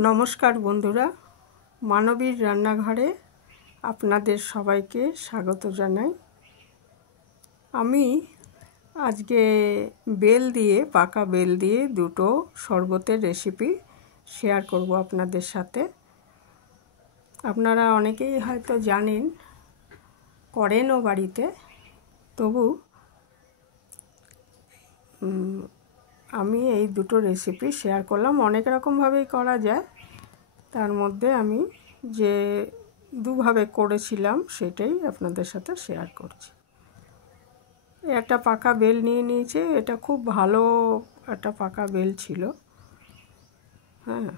নমস্কার বন্ধুরা, মানবীর রান্নাঘরে আপনাদের সবাইকে স্বাগত জানাই। আমি আজকে পাকা বেল দিয়ে দুটো শরবতের রেসিপি শেয়ার করব আপনাদের সাথে। আপনারা অনেকেই হয়তো জানেন, করেনও বাড়িতে, তবু আমি এই দুটো রেসিপি শেয়ার করলাম। অনেক রকমভাবেই করা যায়, তার মধ্যে আমি যে দুভাবে করেছিলাম সেটাই আপনাদের সাথে শেয়ার করছি। একটা পাকা বেল নিয়ে নিয়েছি, এটা খুব ভালো একটা পাকা বেল ছিল। হ্যাঁ,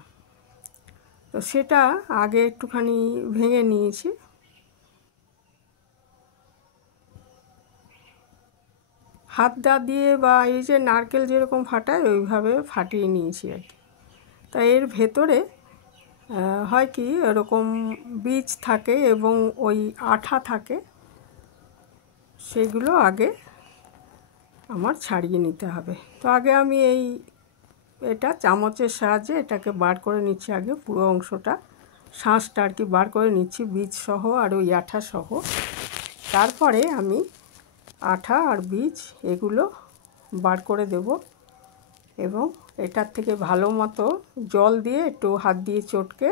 তো সেটা আগে একটুখানি ভেঙে নিয়েছি। হাত দা দিয়ে বা এই যে নারকেল যেরকম ফাটায় ওইভাবে ফাটিয়ে নিয়েছি আর কি। তা এর ভেতরে হয় কি, এরকম বীজ থাকে এবং ওই আঠা থাকে, সেগুলো আগে আমার ছাড়িয়ে নিতে হবে। তো আগে আমি এটা চামচের সাহায্যে এটাকে বার করে নিচ্ছি। আগে পুরো অংশটা, শাঁসটা আর কি বার করে নিচ্ছি, বীজ সহ আর ওই আঠা সহ। তারপরে আমি আঠা আর বীজ এগুলো বার করে দেব এবং এটার থেকে ভালো মতো জল দিয়ে একটু হাত দিয়ে চটকে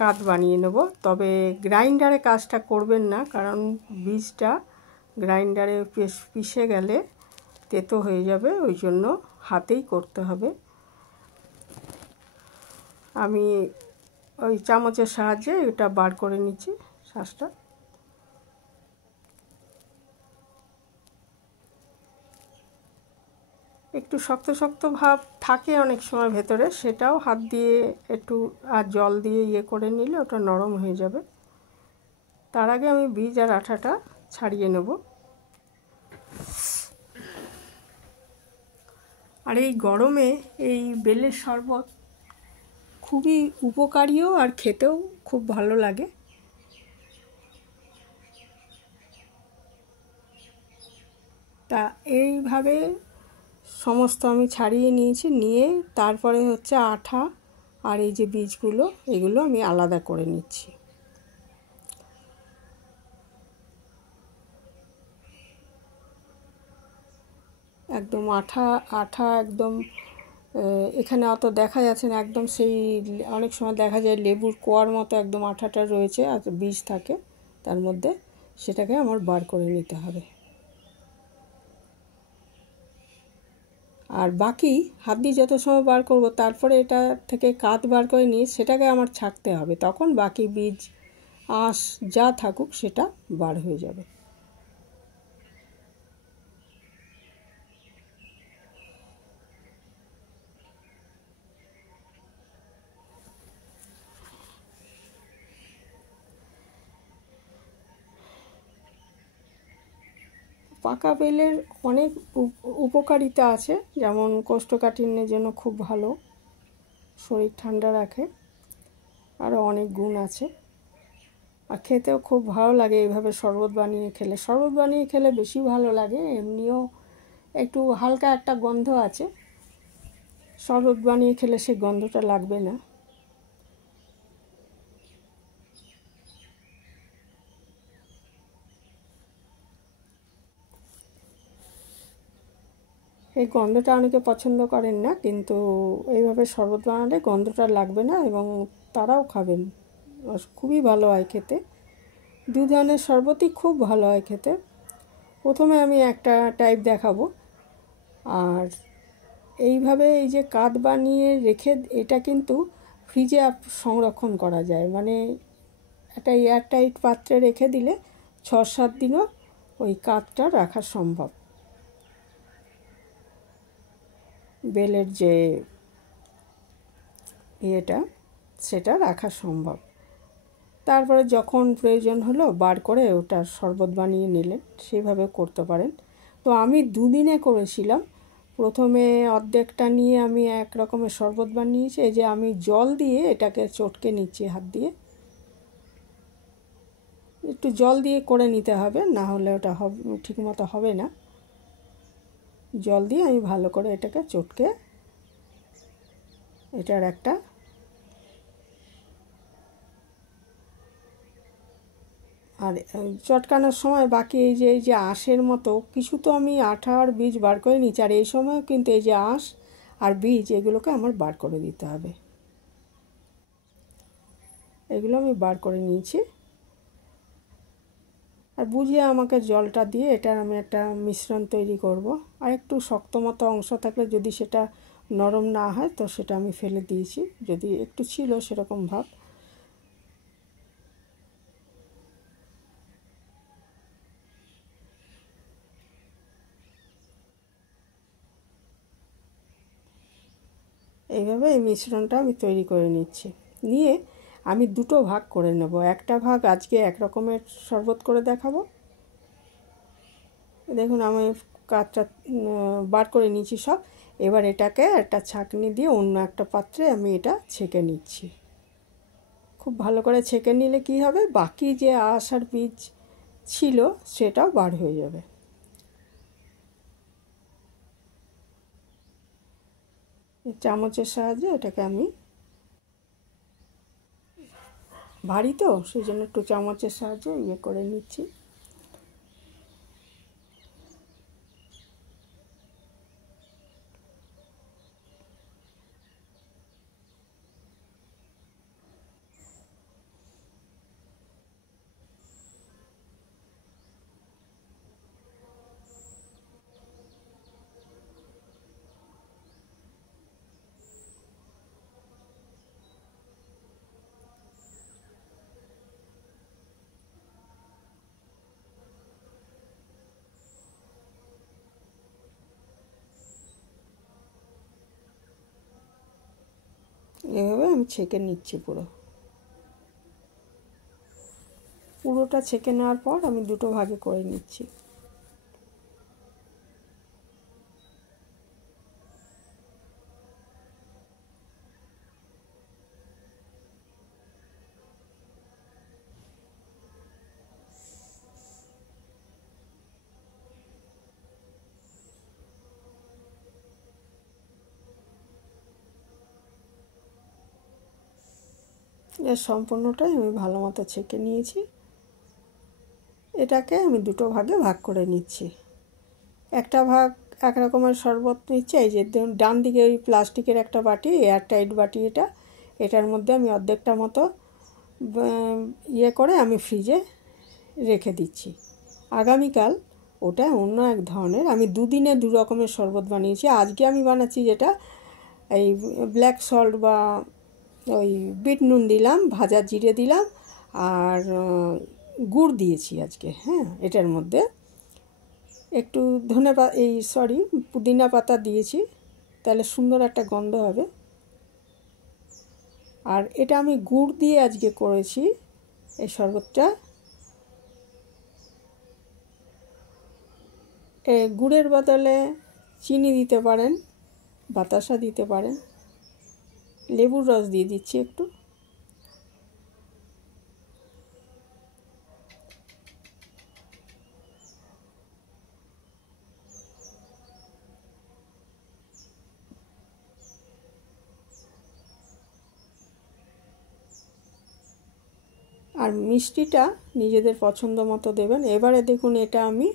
কাত বানিয়ে নেব। তবে গ্রাইন্ডারে কাজটা করবেন না, কারণ বীজটা গ্রাইন্ডারে পিষে গেলে তেতো হয়ে যাবে, ওই জন্য হাতেই করতে হবে। আমি ওই চামচের সাহায্যে এটা বার করে নিচ্ছি শাঁসটা। একটু শক্ত শক্ত ভাব থাকে অনেক সময় ভেতরে, সেটাও হাত দিয়ে একটু আর জল দিয়ে করে নিলে ওটা নরম হয়ে যাবে। তার আগে আমি বীজ আর আঠাটা ছাড়িয়ে নেব। আর এই গরমে এই বেলের শরবত খুবই উপকারীও আর খেতেও খুব ভালো লাগে। তা এইভাবে সমস্ত আমি ছাড়িয়ে নিয়েছি, নিয়ে তারপরে হচ্ছে আঠা আর এই যে বীজগুলো, এগুলো আমি আলাদা করে নিচ্ছি। একদম আঠা একদম এখানে অত দেখা যাচ্ছে না, একদম সেই অনেক সময় দেখা যায় লেবুর কোয়ার মতো একদম আঠাটা রয়েছে আর বীজ থাকে তার মধ্যে, সেটাকে আমার বার করে নিতে হবে। আর বাকি হাত দিয়ে যত সময় বার করব, তারপরে এটা থেকে কাত বার করে নিয়ে সেটাকে আমার ছাঁকতে হবে, তখন বাকি বীজ আঁশ যা থাকুক সেটা বার হয়ে যাবে। পাকা বেলের অনেক উপকারিতা আছে, যেমন কোষ্ঠকাঠিন্যের জন্য খুব ভালো, শরীর ঠান্ডা রাখে, আরও অনেক গুণ আছে। আর খেতেও খুব ভালো লাগে এইভাবে শরবত বানিয়ে খেলে বেশি ভালো লাগে। এমনিও একটু হালকা একটা গন্ধ আছে, শরবত বানিয়ে খেলে সেই গন্ধটা লাগবে না। এই গন্ধটা অনেকে পছন্দ করেন না, কিন্তু এইভাবে শরবত বানালে গন্ধটা লাগবে না এবং তারাও খাবেন, খুবই ভালো হয় খেতে। দু ধরনের শরবতই খুব ভালো হয় খেতে। প্রথমে আমি একটা টাইপ দেখাবো। আর এইভাবে এই যে কাত বানিয়ে রেখে, এটা কিন্তু ফ্রিজে সংরক্ষণ করা যায়, মানে একটা এয়ারটাইট পাত্রে রেখে দিলে 6-7 দিনও ওই কাতটা রাখা সম্ভব। বেলের যে সেটা রাখা সম্ভব। তারপরে যখন প্রয়োজন হলো বার করে ওটা শরবত বানিয়ে নিলেন, সেইভাবে করতে পারেন। তো আমি 2 দিনে করেছিলাম। প্রথমে অর্ধেকটা নিয়ে আমি এক রকমের শরবত বানিয়েছি। এই যে আমি জল দিয়ে এটাকে চটকে নিচ্ছি হাত দিয়ে, একটু জল দিয়ে করে নিতে হবে, না হলে ওটা ঠিকমতো হবে না। জল দিয়ে আমি ভালো করে এটাকে চটকে এটার একটা আর চটকানোর সময় বাকি এই যে আঁশের মতো কিছু তো আমি আঠা আর বীজ বার করে নিচ্ছি, আর এই সময় কিন্তু এই যে আঁশ আর বীজ এগুলোকে আমার বার করে দিতে হবে। এগুলো আমি বার করে নিয়েছি। আর বুঝিয়ে আমাকে জলটা দিয়ে এটার আমি একটা মিশ্রণ তৈরি করব। আর একটু শক্ত মতো অংশ থাকলে যদি সেটা নরম না হয় তো সেটা আমি ফেলে দিয়েছি, যদি একটু ছিল সেরকম ভাব। এইভাবে এই মিশ্রণটা আমি তৈরি করে নিচ্ছি। নিয়ে আমি দুটো ভাগ করে নেব। একটা ভাগ আজকে এক রকমের শরবত করে দেখাবো। দেখুন আমি কাঠটা বার করে নিয়েছি সব। এবার এটাকে একটা ছাঁকনি দিয়ে অন্য একটা পাত্রে আমি এটা ছেঁকে নিচ্ছি। খুব ভালো করে ছেঁকে নিলে কি হবে, বাকি যে আঁশ আর বীজ ছিল সেটাও বার হয়ে যাবে। চামচের সাহায্যে এটাকে আমি, ভারী তো সেই জন্য একটু চামচের সাহায্যে ইয়ে করে নিচ্ছি। এভাবে আমি ছেঁকে নিচ্ছি পুরোটা ছেঁকে নেওয়ার পর আমি দুটো ভাগে করে নিচ্ছি। এর সম্পূর্ণটাই আমি ভালো মতো ছেঁকে নিয়েছি। এটাকে আমি দুটো ভাগে ভাগ করে নিচ্ছি। একটা ভাগ এক রকমের শরবত নিচ্ছি। এই যে ডান দিকে ওই প্লাস্টিকের একটা বাটি, এয়ারটাইট বাটি, এটার মধ্যে আমি অর্ধেকটা মতো ইয়ে করে আমি ফ্রিজে রেখে দিচ্ছি। আগামীকাল ওটা অন্য এক ধরনের, আমি দুদিনে দু রকমের শরবত বানিয়েছি। আজকে আমি বানাচ্ছি যেটা এই ব্ল্যাক সল্ট বা ওই বিট নুন দিলাম, ভাজা জিরে দিলাম, আর গুড় দিয়েছি আজকে। হ্যাঁ, এটার মধ্যে একটু পুদিনা পাতা দিয়েছি, তাহলে সুন্দর একটা গন্ধ হবে। আর এটা আমি গুড় দিয়ে আজকে করেছি এই শরবতটা। গুড়ের বদলে চিনি দিতে পারেন, বাতাসা দিতে পারেন, লেবুর রস দিয়ে দিচ্ছি একটু। আর মিষ্টিটা নিজেদের পছন্দ মতো দেবেন। এবারে দেখুন এটা আমি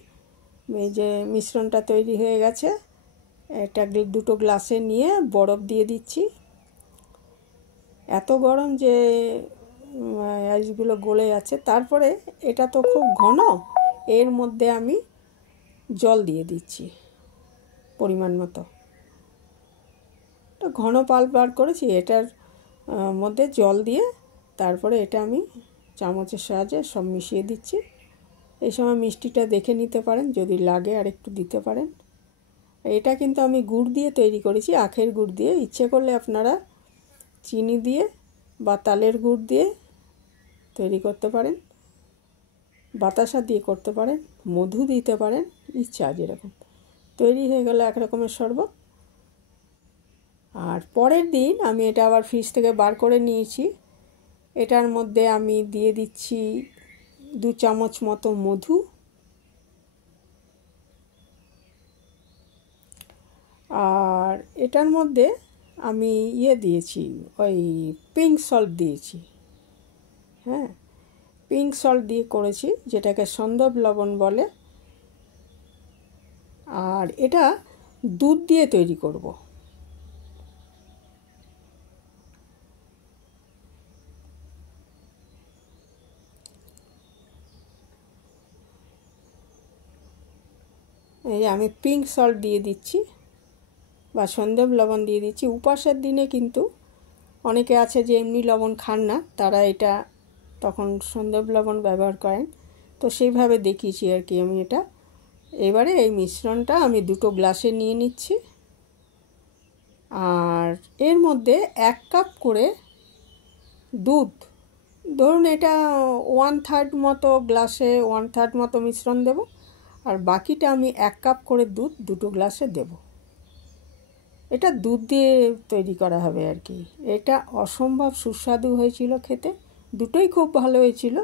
এই যে মিশ্রণটা তৈরি হয়ে গেছে, এটা দুটো গ্লাসে নিয়ে বরফ দিয়ে দিচ্ছি। এত গরম যে আইসগুলো গলে যাচ্ছে। তারপরে এটা তো খুব ঘন, এর মধ্যে আমি জল দিয়ে দিচ্ছি পরিমাণ মতো। তো ঘন পাল্প বার করেছি, এটার মধ্যে জল দিয়ে তারপরে এটা আমি চামচের সাহায্যে সব মিশিয়ে দিচ্ছি। এই সময় মিষ্টিটা দেখে নিতে পারেন, যদি লাগে আর একটু দিতে পারেন। এটা কিন্তু আমি গুড় দিয়ে তৈরি করেছি, আখের গুড় দিয়ে। ইচ্ছে করলে আপনারা চিনি দিয়ে বা তালের গুড় দিয়ে তৈরি করতে পারেন, বাতাসা দিয়ে করতে পারেন, মধু দিতে পারেন, ইচ্ছা যেরকম। তৈরি হয়ে গেল এক রকমের শরবত। আর পরের দিন আমি এটা আবার ফ্রিজ থেকে বার করে নিয়েছি। এটার মধ্যে আমি দিয়ে দিচ্ছি 2 চামচ মতো মধু, আর এটার মধ্যে আমি দিয়েছি ওই পিঙ্ক সল্ট দিয়েছি। হ্যাঁ, পিঙ্ক সল্ট দিয়ে করেছি, যেটাকে সন্দব লবণ বলে। আর এটা দুধ দিয়ে তৈরি করব। এই আমি পিঙ্ক সল্ট দিয়ে দিচ্ছি বা সন্দব লবণ দিয়ে দিচ্ছি। উপাসের দিনে কিন্তু অনেকে আছে যে এমনি লবণ খান না, তারা এটা তখন সন্দব লবণ ব্যবহার করেন, তো সেইভাবে দেখিয়েছি আর কি আমি এটা। এবারে এই মিশ্রণটা আমি 2 গ্লাসে নিয়ে নিচ্ছি। আর এর মধ্যে 1 কাপ করে দুধ, ধরুন এটা 1/3 মতো গ্লাসে 1/3 মতো মিশ্রণ দেব, আর বাকিটা আমি 1 কাপ করে দুধ 2 গ্লাসে দেব। এটা দুধ দিয়ে তৈরি করা হবে আর কি। এটা অসম্ভব সুস্বাদু হয়েছিল খেতে, দুটোই খুব ভালো হয়েছিল,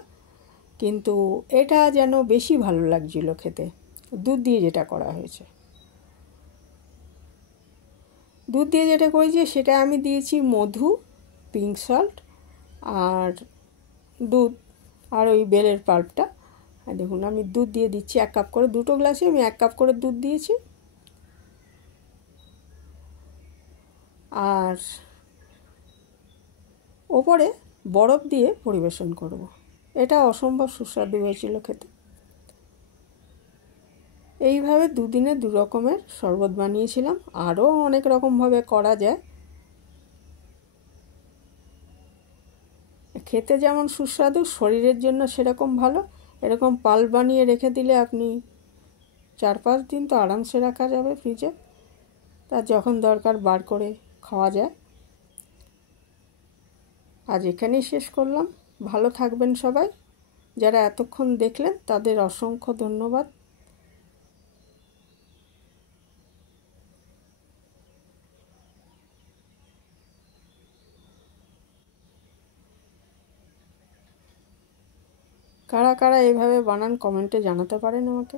কিন্তু এটা যেন বেশি ভালো লাগছিল খেতে, দুধ দিয়ে যেটা করা হয়েছে। দুধ দিয়ে যেটা করেছি সেটা আমি দিয়েছি মধু, পিঙ্ক সল্ট আর দুধ, আর ওই বেলের পাল্পটা। আর দেখুন আমি দুধ দিয়ে দিচ্ছি 1 কাপ করে, 2 গ্লাসে আমি 1 কাপ করে দুধ দিয়েছি। আর ওপরে বরফ দিয়ে পরিবেশন করব। এটা অসম্ভব সুস্বাদু হয়েছিল খেতে। এইভাবে 2 দিনে 2 রকমের শরবত বানিয়েছিলাম, আরও অনেক রকমভাবে করা যায়। খেতে যেমন সুস্বাদু, শরীরের জন্য সেরকম ভালো। এরকম পাল্প বানিয়ে রেখে দিলে আপনি 4-5 দিন তো আরামসে রাখা যাবে ফ্রিজে, তার যখন দরকার বার করে খাওয়া যায়। আজ এখানেই শেষ করলাম। ভালো থাকবেন সবাই। যারা এতক্ষণ দেখলেন তাদের অসংখ্য ধন্যবাদ। কারা কারা এইভাবে বানান কমেন্টে জানাতে পারেন আমাকে।